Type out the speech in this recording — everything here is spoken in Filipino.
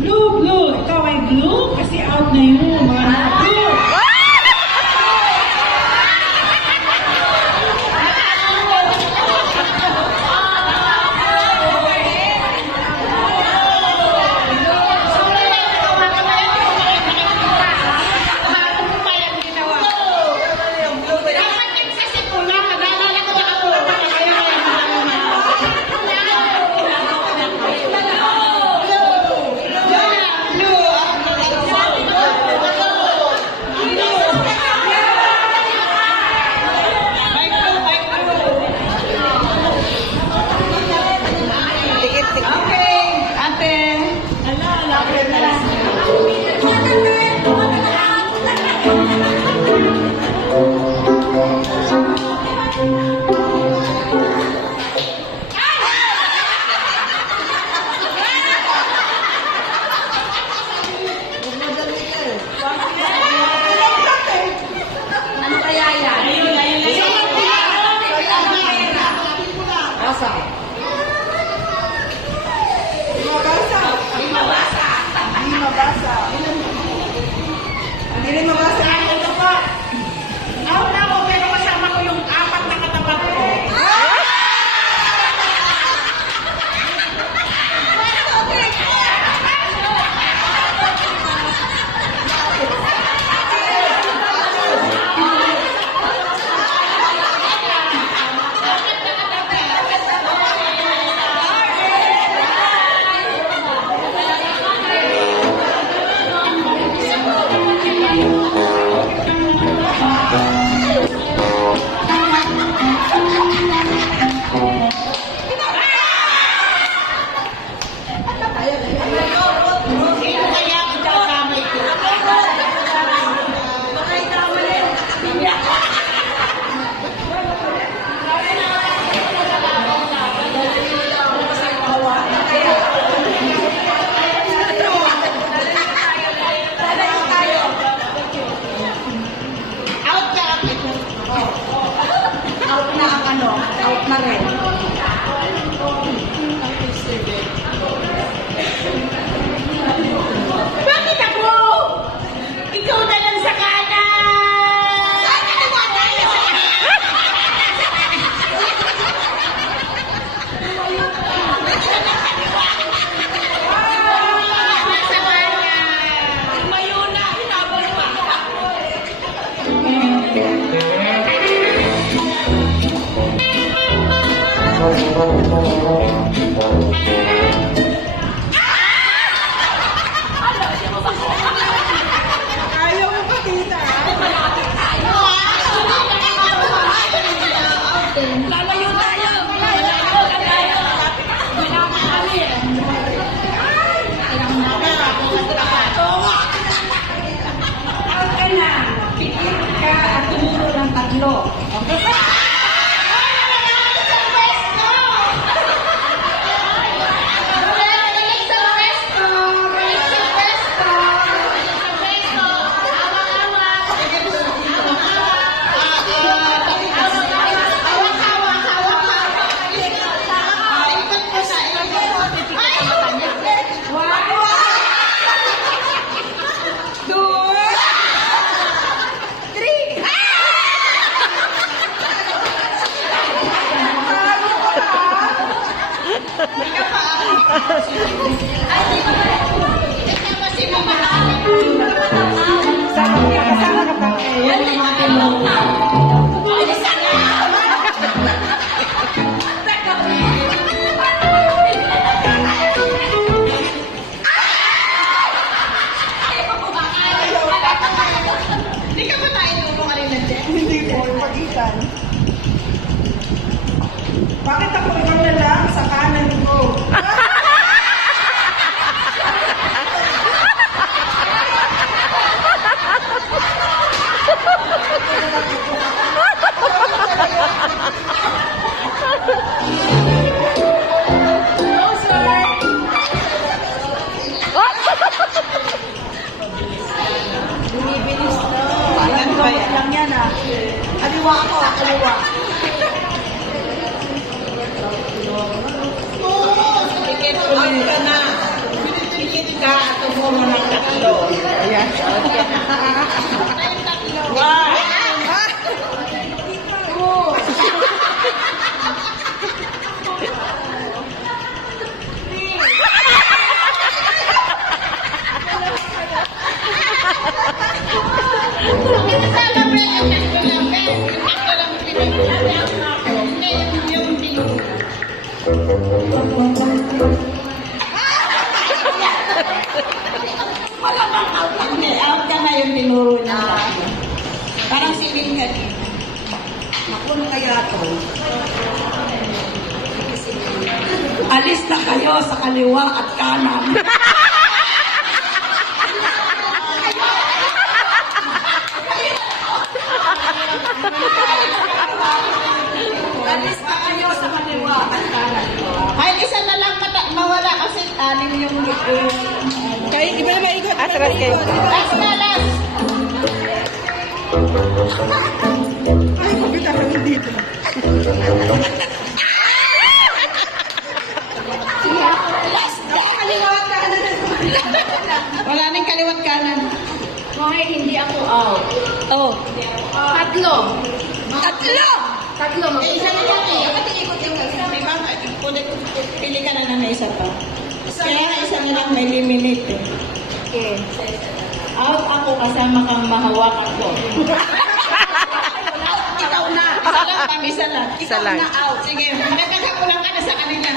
Blue, blue. Ikaw ay blue kasi out na yun. Mga blue. Hindi mabasa. Ito po. Out na ako pero kasama ko yung 4 na katapat ko. Out na rin. Bakit ako? Ikaw na lang sa kanan! Saan ka naman tayo? Nasa kanan! Mayo na. Hinabol pa. Ayaw mo pa kita. Lalayo tayo. Out ka na! Pikit ka at tumuro ng 3. Okay? Hindi po, pagitan. Bakit ako ikaw na lang sa kanan ko? Binibilis na. Alam ko lang yan ah. Aliwa ako, aliwa. Out ka na. Pinipilitin ka. ka at tumuro ng tatlo. Ayan. Wow! Out ka na yung tinuro niya. Parang siling ka. Ako na kaya to. Alis na kayo sa kaliwa at kanan. Alis na kayo sa kaliwa at kanan. Ay, isa na lang mawala kasi anim yung Kaya iba na ikot. Atras kayo. last na last. Ay, kapit ako dito. Last na. Kaliwa at kanan. Wala nang kaliwat kanan. Kahit hindi ako out. Oh. Tatlo. Tatlo! Tatlo. Eh, isa na lang eh. Pati ikot-ikot. May bang, pili ka na ng isa pa. Kaya isa na lang may eliminate eh. Okay. Out ako kasama kang mahawakan ko. Ikaw na. Isa lang, pang isa lang. Isa lang. Ikaw na out. Sige, magkakakulang ka na sa kanila.